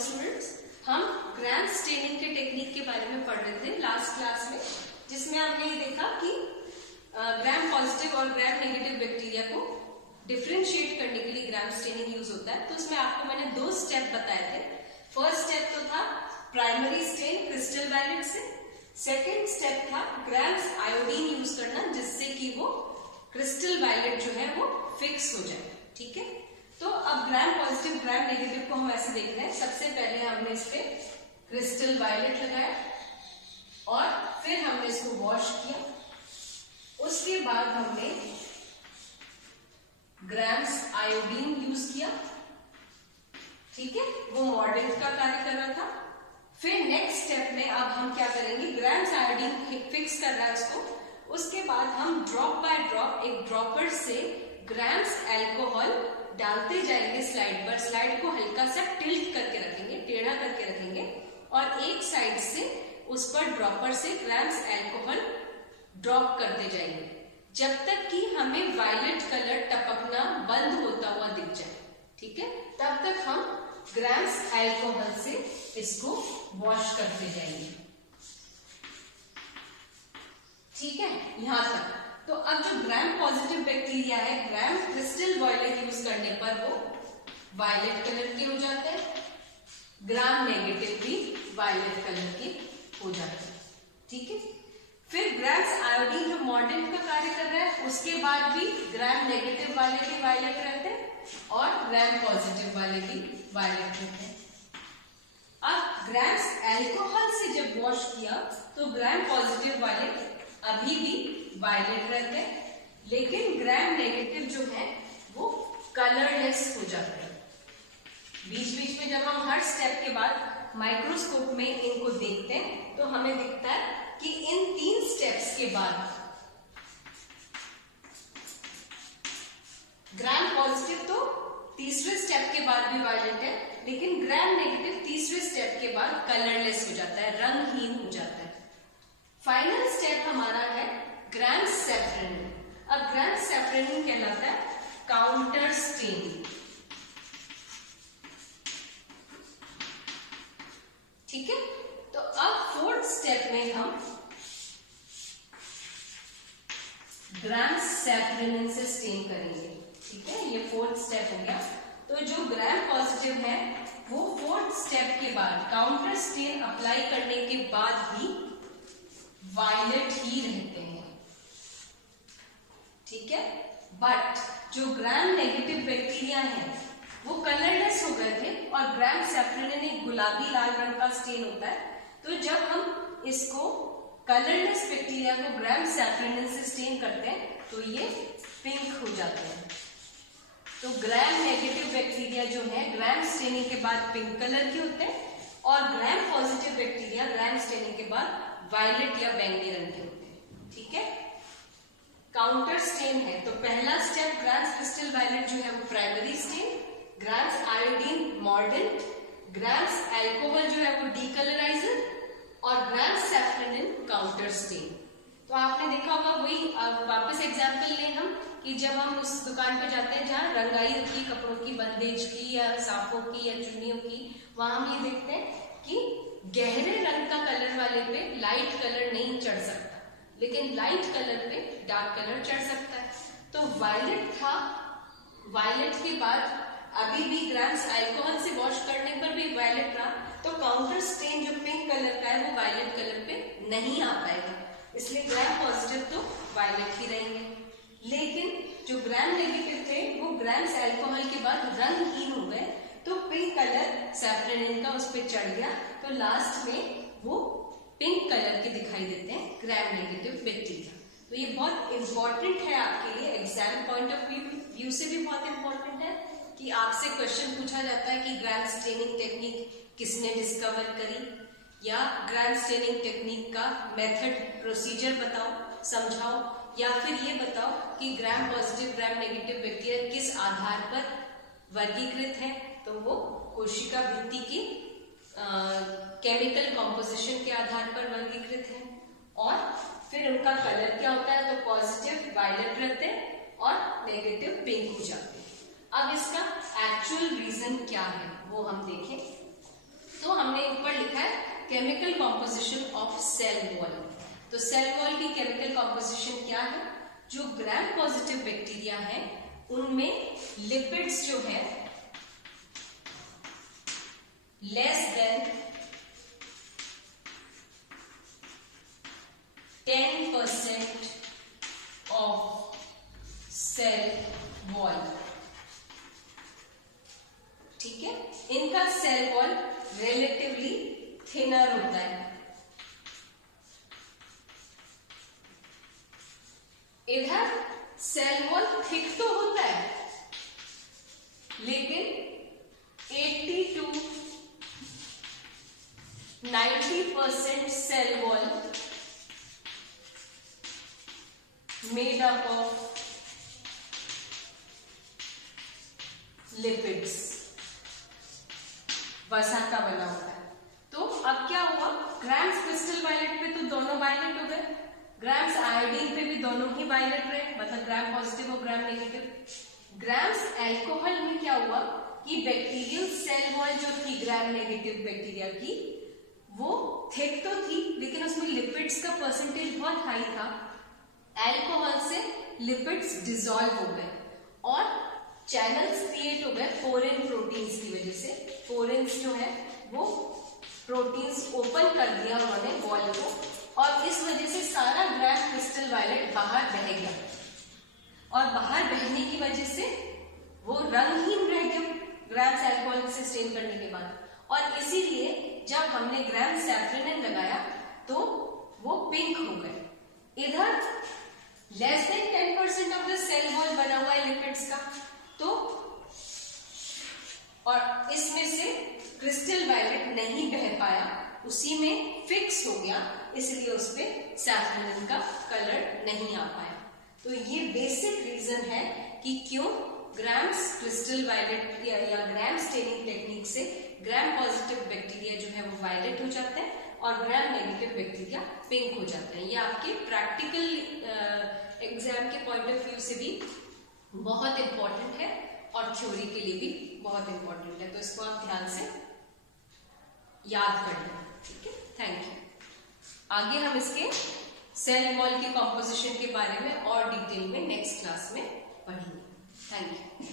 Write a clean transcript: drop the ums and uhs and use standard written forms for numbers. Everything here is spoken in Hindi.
स्टूडेंट्स, हम ग्राम स्टेनिंग के टेक्निक के बारे में पढ़ रहे थे लास्ट क्लास में, जिसमें हमने ये देखा कि ग्राम पॉजिटिव और ग्राम नेगेटिव बैक्टीरिया को डिफरेंशिएट करने के लिए ग्राम स्टेनिंग यूज होता है। तो उसमें आपको मैंने 2 स्टेप बताए थे। फर्स्ट स्टेप तो था प्राइमरी स्टेन क्रिस्टल वायलेट से, सेकेंड स्टेप था ग्राम्स आयोडीन यूज करना, जिससे कि वो क्रिस्टल वायलेट जो है वो फिक्स हो जाए। ठीक है, तो अब ग्राम पॉजिटिव ग्राम नेगेटिव को हम ऐसे देख रहे हैं। सबसे पहले हमने इस पे क्रिस्टल वायलेट लगाया और फिर हमने इसको वॉश किया। उसके बाद हमने ग्राम्स आयोडीन यूज किया। ठीक है, वो मॉर्डेंट का कार्य कर रहा था। फिर नेक्स्ट स्टेप में अब हम क्या करेंगे, ग्राम्स आयोडीन फिक्स कर रहा है उसको। उसके बाद हम ड्रॉप बाय ड्रॉप एक ड्रॉपर से ग्राम्स अल्कोहल डालते जाएंगे स्लाइड पर। स्लाइड को हल्का सा टिल्ट करके रखेंगे, टेढ़ा करके रखेंगे, और एक साइड से उस पर ड्रॉपर से ग्राम्स अल्कोहल ड्रॉप करते जाएंगे जब तक कि हमें वायलेट कलर टपकना बंद होता हुआ दिख जाए। ठीक है, तब तक हम ग्राम्स अल्कोहल से इसको वॉश करते जाएंगे। ठीक है, यहां तक। तो अब जो ग्राम पॉजिटिव बैक्टीरिया है, ग्राम क्रिस्टल वायलेट यूज करने पर वो वायलेट कलर के हो जाते हैं, ग्राम नेगेटिव भी वायलेट कलर के हो जाते हैं। ठीक है, फिर ग्राम्स आयोडीन जो मॉर्डेंट का कार्य कर रहा है, उसके बाद भी ग्राम नेगेटिव वाले भी वायलेट रहते हैं और ग्राम पॉजिटिव वाले भी वायलेट रहते हैं। अब ग्राम्स अल्कोहल से जब वॉश किया तो ग्राम पॉजिटिव वाले अभी भी वायलेट रहते हैं, लेकिन ग्राम नेगेटिव जो है वो कलरलेस हो जाते हैं। बीच बीच में जब हम हर स्टेप के बाद माइक्रोस्कोप में इनको देखते हैं तो हमें दिखता है कि इन 3 स्टेप्स के बाद ग्राम पॉजिटिव तो तीसरे स्टेप के बाद भी वायलेट है, लेकिन ग्राम नेगेटिव तीसरे स्टेप के बाद कलरलेस हो जाता है, रंगहीन हो जाता है। फाइनल स्टेप हमारा है ग्राम सैफ्रेनिन। अब ग्राम सैफ्रेनिन कहलाता है काउंटर स्टेनिंग। ठीक है, तो अब 4th स्टेप में हम ग्राम सैफ्रेनिन से स्टेन करेंगे। ठीक है, ये 4th स्टेप हो गया। तो जो ग्राम पॉजिटिव है वो 4th स्टेप के बाद काउंटर स्टेन अप्लाई करने के बाद भी वायलेट ही रहते हैं। ठीक है, बट जो ग्राम नेगेटिव बैक्टीरिया है वो कलरलेस हो गए थे और ग्राम सैफ्रेनिन एक गुलाबी लाल रंग का स्टेन होता है। तो जब हम इसको कलरलेस बैक्टीरिया को ग्राम सैफ्रेनिन से स्टेन करते हैं तो ये पिंक हो जाते हैं। तो ग्राम नेगेटिव बैक्टीरिया जो है ग्राम स्टेनिंग के बाद पिंक कलर के होते हैं और gram positive bacteria gram staining के बाद वायलेट या बैंगनी रंग के होते हैं। ठीक है, काउंटर स्टेन है तो पहला स्टेप ग्राम्स क्रिस्टल वायलेट जो है वो primary stain, Gram's iodine mordant, Gram's alcohol जो है वो डीकलराइजर और ग्राम्स सैफ्रेनिन काउंटर स्टेन। तो आपने देखा होगा, वही वापस एग्जांपल लें हम कि जब हम उस दुकान पे जाते हैं जहाँ रंगाई की कपड़ों की, बंदेज की या साफों की या चुन्नियों की, वहां हम ये देखते हैं कि गहरे रंग का कलर वाले पे लाइट कलर नहीं चढ़ सकता, लेकिन लाइट कलर पे डार्क कलर चढ़ सकता है। तो वायलेट था, वायलेट के बाद अभी भी ग्राम्स अल्कोहल से वॉश करने पर भी वायलेट रहा, तो काउंटर स्टेन जो पिंक कलर का है वो वायलेट कलर पे नहीं आ पाएगा, इसलिए ग्राम पॉजिटिव तो वायलेट ही रहेंगे। लेकिन जो ग्राम नेगेटिव थे वो ग्राम्स अल्कोहल के बाद रंगहीन हो गए, तो पिंक कलर सैफ्रेनिन का उस पर चढ़ गया, तो लास्ट में वो पिंक कलर के दिखाई देते हैं ग्राम नेगेटिव बैक्टीरिया। तो ये बहुत इंपॉर्टेंट है आपके लिए, एग्जाम पॉइंट ऑफ व्यू से भी बहुत इंपॉर्टेंट है कि आपसे क्वेश्चन पूछा जाता है कि ग्राम स्टेनिंग टेक्निक किसने डिस्कवर करी, या ग्राम स्टेनिंग टेक्निक का मेथड प्रोसीजर बताओ, समझाओ, या फिर ये बताओ कि gram positive gram negative bacteria किस आधार पर वर्गीकृत है। तो वो कोशिका भित्ति की केमिकल कॉम्पोजिशन के आधार पर वर्गीकृत है, और फिर उनका कलर क्या होता है, तो पॉजिटिव वायलेट रहते हैं और नेगेटिव पिंक हो जाते हैं। अब इसका एक्चुअल रीजन क्या है वो हम देखें। तो हमने ऊपर लिखा है chemical composition of cell wall. तो सेल वॉल की केमिकल कॉम्पोजिशन क्या है? जो ग्राम पॉजिटिव बैक्टीरिया है उनमें लिपिड्स जो है less than 10% of cell wall. ठीक है, इनका सेल वॉल रिलेटिवली थिनर होता है। इधर सेल वॉल थिक तो होता है लेकिन 80 to 90% cell wall made up of lipids, वसा का बना होता है। तो अब क्या हुआ, ग्राम्स क्रिस्टल वायलेट पे तो दोनों वायलेट हो गए, ग्राम्स आयोडीन पे भी दोनों ही वायलेट रहे, मतलब ग्राम पॉजिटिव और ग्राम नेगेटिव। ग्राम्स अल्कोहल में क्या हुआ कि बैक्टीरियल सेल वॉल जो थी ग्राम नेगेटिव बैक्टीरिया की, वो थिक तो थी लेकिन उसमें लिपिड्स का परसेंटेज बहुत हाई था। अल्कोहल से लिपिड्स डिसॉल्व हो गए और चैनल्स क्रिएट हो गए पोरिन प्रोटीन्स की वजह से। पोरिन्स जो है वो प्रोटीन्स ओपन कर दिया उन्होंने वॉल को, और इस वजह से सारा ग्राम क्रिस्टल वायलेट बाहर बह गया, और बाहर बहने की वजह से वो रंगहीन रह गया ग्राम्स अल्कोहल से स्टेन करने के बाद। और इसीलिए जब हमने ग्राम सैफ्रोनिन लगाया तो वो पिंक हो गए। इधर less than 10% of the cell wall बना हुआ है लिपिड्स का, तो और इसमें से क्रिस्टल वायलेट नहीं बह पाया, उसी में फिक्स हो गया, इसलिए उस पे सैफ्रोनिन का कलर नहीं आ पाया। तो ये बेसिक रीजन है कि क्यों ग्राम्स क्रिस्टल वायलेट या ग्राम स्टेनिंग टेक्निक से ग्राम पॉजिटिव बैक्टीरिया जो है वो वायलेट हो जाते हैं और ग्राम नेगेटिव बैक्टीरिया पिंक हो जाते हैं। ये आपके प्रैक्टिकल एग्जाम के पॉइंट ऑफ व्यू से भी बहुत इंपॉर्टेंट है और थ्योरी के लिए भी बहुत इंपॉर्टेंट है, तो इसको आप ध्यान से याद कर लें। ठीक है, थैंक यू। आगे हम इसके सेल वॉल के कॉम्पोजिशन के बारे में और डिटेल में नेक्स्ट क्लास में पढ़ेंगे। Thank you.